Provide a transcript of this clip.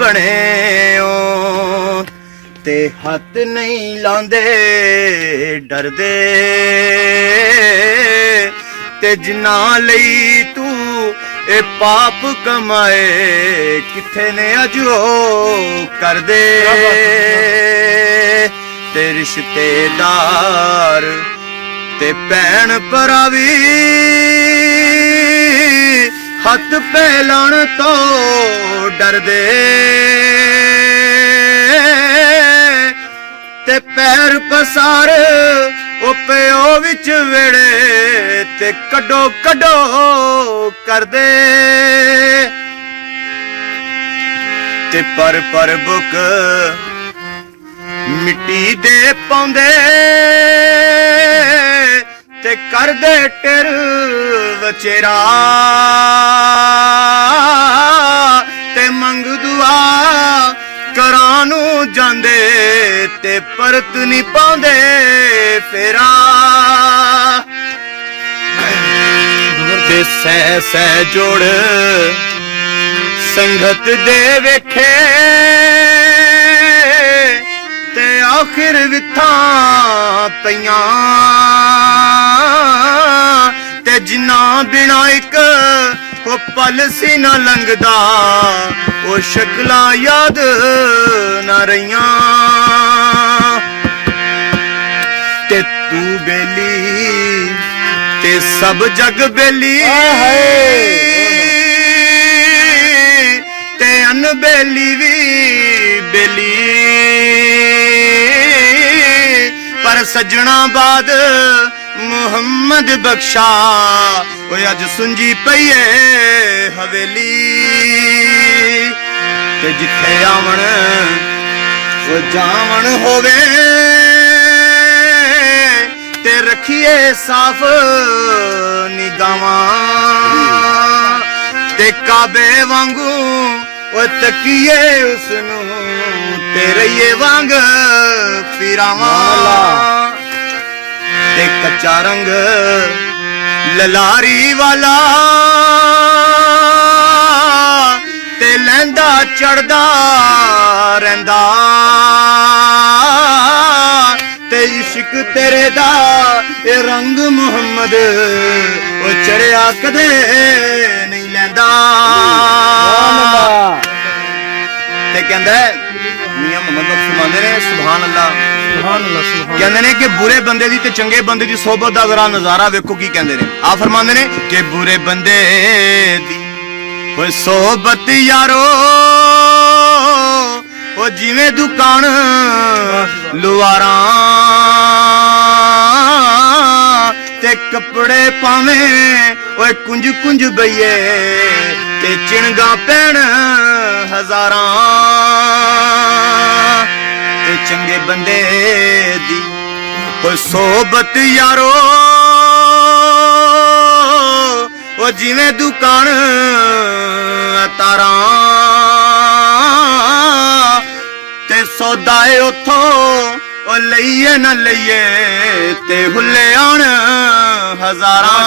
बने ते हथ नहीं लांदे डरदे ते जिन्ना लई तू ए पाप कमाए किथे ने अज ओ कर दे ते रिश्तेदार ते भैन भरा भी हथ फैलाण तो डरदे ते पैर पसार ओ प्यो विच वेड़े ते कड्डो कड्डो करदे ते पर बुक मिट्टी दे पाउंदे ते करदे टिर वचेरा ते मंग दुआ करानू जांदे ते परत नहीं पाउंदे फेरा ते सह जोड़ संगत दे वेखे ते आखिर विथा पईयां ते जिन्ना बिना एक वो पल सी ना लंघदा वो शक्लां याद ना रहियां ते तू बेली ते सब जग बेली ते अनबेली भी बेली पर सजना बाद मुहम्मद बख्शा वो अज सुंजी पईए हवेली ते जिथे आवन वो जावन होवे ते रखिए साफ निगाहां ते काबे वांगू वो तकिए उसनू ते रहिए वांग फिरावां ते कच्चा रंग ललारी वाला ते लैंदा चढ़दा रहिंदा ते इश्क तेरे दा ए रंग मुहम्मद ओ चढ़िया कदे नहीं लैंदा ते कहंदा मियां मोहम्मद बख्श फरमांदे ने सुभान अल्लाह कहते ने कि बुरे बंदे दी ते चंगे बंदे दी सोहबत दा जरा नजारा वेखो की कहंदे ने आ फरमांदे ने कि बुरे बंदे दी ओए सोहबत यारो ओ जिवें दुकान लुआरां ते कपड़े पावें ओए कुंज कुंज बइये ते चिणगा पैण हजारां ते चंगे बंदे दी कोई सोहबत यारो ओ जिवें दुकान तारां ते सौदाए उथों ओ लईए न लईए ते हुल्ले आण हजारां